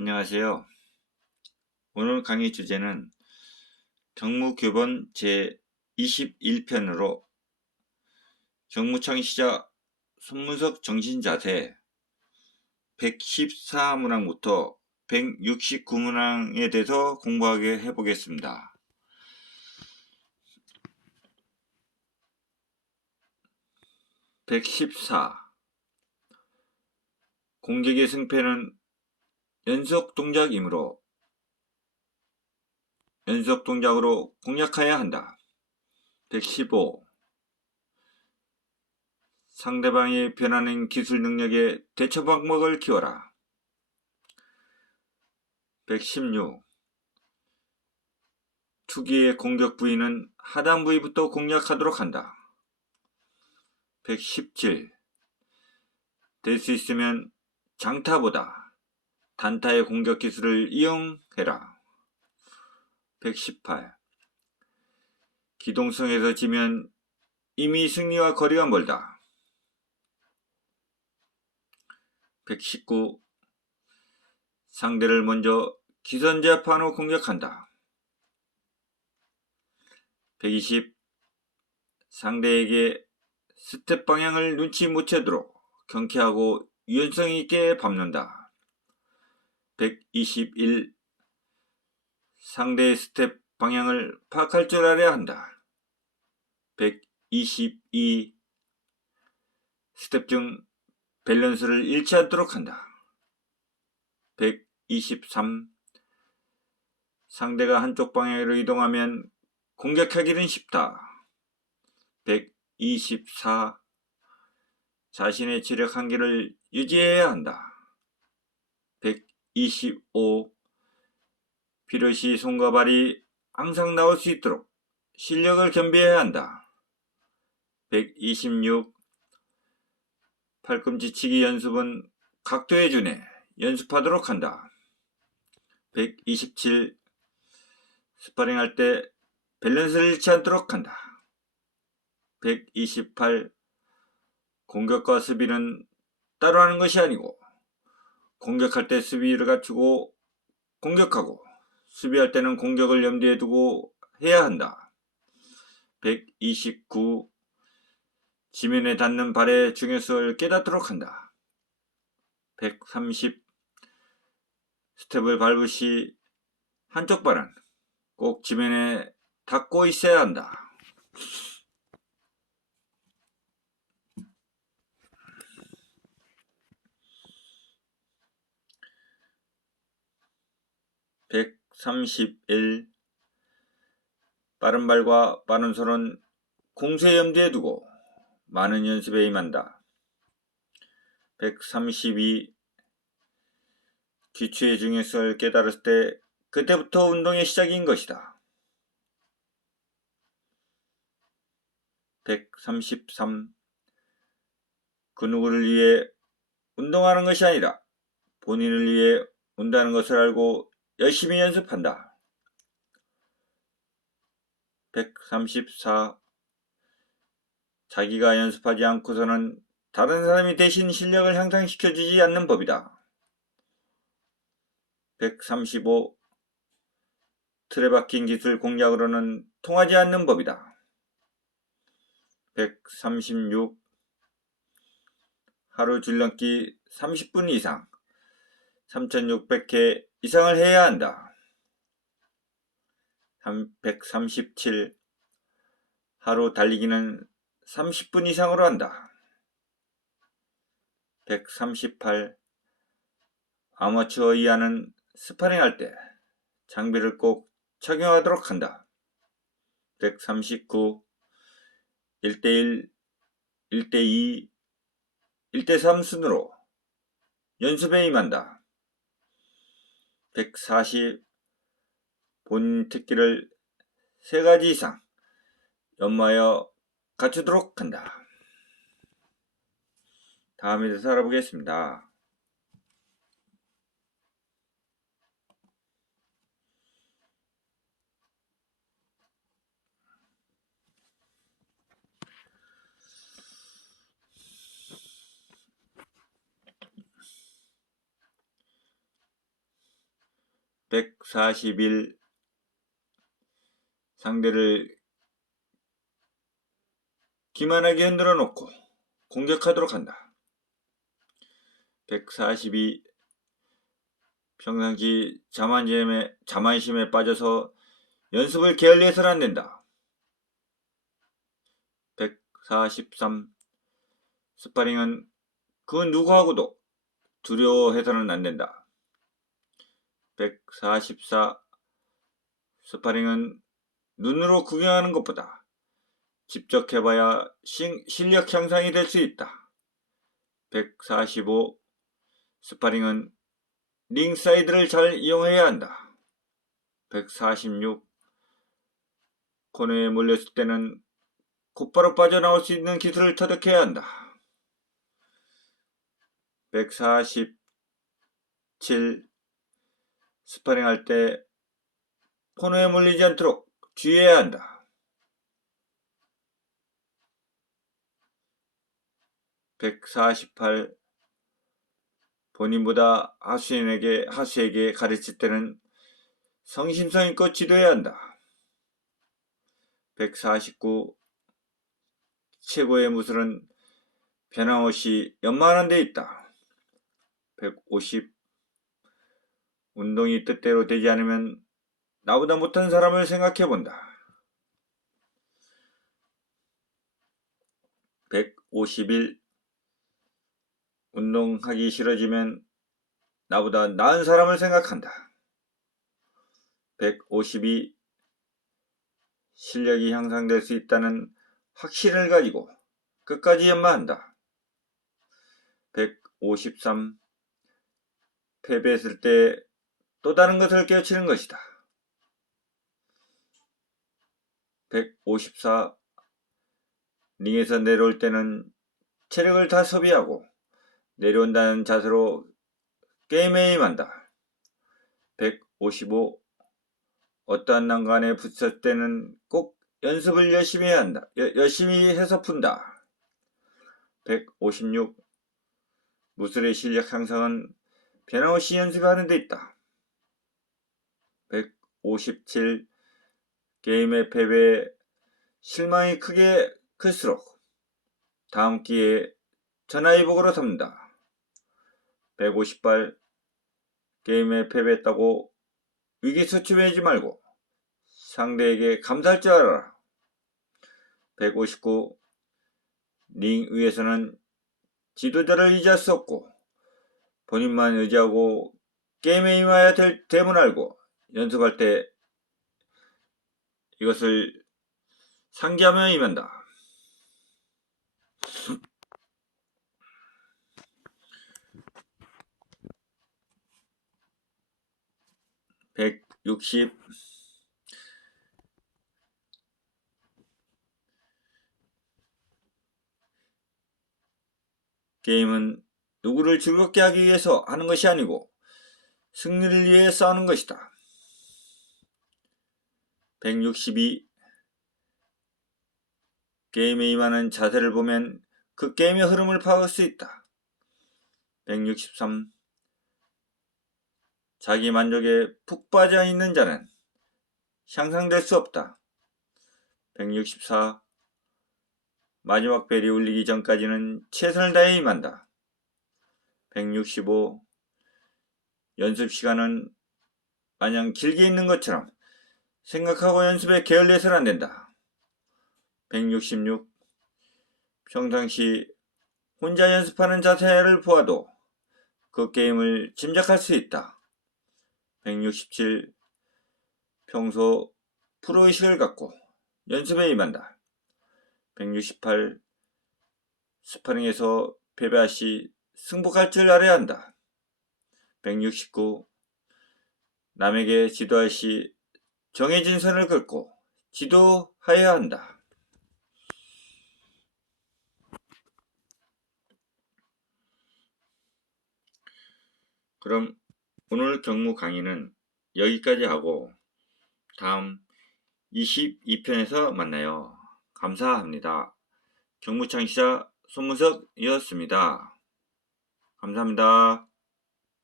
안녕하세요. 오늘 강의 주제는 경무교본 제21편으로 경무청 시작 손문석 정신자세 114문항부터 169문항에 대해서 공부하게 해보겠습니다. (114) 공격의 승패는 연속 동작이므로 연속 동작으로 공략해야 한다. (115) 상대방이 변하는 기술 능력에 대처 방법을 키워라. (116) 투기의 공격 부위는 하단 부위부터 공략하도록 한다. (117) 될 수 있으면 장타보다 단타의 공격 기술을 이용해라. (118) 기동성에서 지면 이미 승리와 거리가 멀다. (119) 상대를 먼저 기선제압한 후 공격한다. (120) 상대에게 스텝 방향을 눈치 못 채도록 경쾌하고 유연성 있게 밟는다. (121) 상대의 스텝 방향을 파악할 줄 알아야 한다. (122) 스텝 중 밸런스를 잃지 않도록 한다. (123) 상대가 한쪽 방향으로 이동하면 공격하기는 쉽다. (124) 자신의 체력 한계를 유지해야 한다. (125) 필요시 손과 발이 항상 나올 수 있도록 실력을 겸비해야 한다. (126) 팔꿈치치기 연습은 각도에 준해 연습하도록 한다. (127) 스파링할 때 밸런스를 잃지 않도록 한다. (128) 공격과 수비는 따로 하는 것이 아니고 공격할 때 수비를 갖추고 공격하고 수비할 때는 공격을 염두에 두고 해야 한다. (129) 지면에 닿는 발의 중요성을 깨닫도록 한다. (130) 스텝을 밟을 시 한쪽 발은 꼭 지면에 닿고 있어야 한다. (131) 빠른 발과 빠른 손은 공수에 염두에 두고 많은 연습에 임한다. (132) 기초의 중요성을 깨달았을 때 그때부터 운동의 시작인 것이다. (133) 그 누구를 위해 운동하는 것이 아니라 본인을 위해 운동하는 것을 알고 열심히 연습한다. (134) 자기가 연습하지 않고서는 다른 사람이 대신 실력을 향상시켜주지 않는 법이다. (135) 틀에 박힌 기술 공략으로는 통하지 않는 법이다. (136) 하루 줄넘기 30분 이상 3600회 이상을 해야 한다. (137) 하루 달리기는 30분 이상으로 한다. (138) 아마추어 이하는 스파링할 때 장비를 꼭 착용하도록 한다. (139) 1대1, 1대2, 1대3 순으로 연습에 임한다. (140) 본인 특기를 3가지 이상 연마하여 갖추도록 한다. 다음에 대해서 알아보겠습니다. 141 상대를 기만하게 흔들어 놓고 공격하도록 한다. 142 평상시 자만심에 빠져서 연습을 게을리해서는 안 된다. 143 스파링은 그 누구하고도 두려워해서는 안 된다. 144 스파링은 눈으로 구경하는 것보다 직접 해봐야 실력 향상이 될 수 있다. 145 스파링은 링사이드를 잘 이용해야 한다. 146 코너에 몰렸을 때는 곧바로 빠져나올 수 있는 기술을 터득해야 한다. 147 스파링할 때 코너에 몰리지 않도록 주의해야 한다. 148 본인보다 하수에게 가르칠 때는 성심성의껏 지도해야 한다. 149 최고의 무술은 변함없이 연마하는 데 있다. 150 운동이 뜻대로 되지 않으면 나보다 못한 사람을 생각해 본다. 151 운동하기 싫어지면 나보다 나은 사람을 생각한다. 152 실력이 향상될 수 있다는 확신을 가지고 끝까지 연마한다. 153 패배했을 때 또 다른 것을 깨우치는 것이다. 154 링에서 내려올 때는 체력을 다 소비하고 내려온다는 자세로 게임에 임한다. 155 어떠한 난관에 부딪혔을 때는 꼭 연습을 열심히 해야 한다. 열심히 해서 푼다. 156 무술의 실력 향상은 변함없이 연습하는 데 있다. 157 게임의 패배에 실망이 클수록 다음 기회에 전화위복으로 삼는다. 158 게임에 패배했다고 위기소침해지지 말고 상대에게 감사할 줄 알아라. 159 링 위에서는 지도자를 의지할 수 없고 본인만 의지하고 게임에 임해야 될 됨을 알고 연습할 때 이것을 상기하며 임한다. 160 게임은 누구를 즐겁게 하기 위해서 하는 것이 아니고 승리를 위해 싸우는 것이다. 162 게임에 임하는 자세를 보면 그 게임의 흐름을 파악할 수 있다. 163 자기 만족에 푹 빠져 있는 자는 향상될 수 없다. 164 마지막 벨이 울리기 전까지는 최선을 다해 임한다. 165 연습 시간은 마냥 길게 있는 것처럼 생각하고 연습에 게을리해서는 안 된다. 166 평상시 혼자 연습하는 자세를 보아도 그 게임을 짐작할 수 있다. 167 평소 프로의식을 갖고 연습에 임한다. 168 스파링에서 패배할 시 승복할 줄 알아야 한다. 169 남에게 지도할 시 정해진 선을 긋고 지도하여야 한다. 그럼 오늘 경무 강의는 여기까지 하고 다음 22편에서 만나요. 감사합니다. 경무창시자 손문석이었습니다. 감사합니다.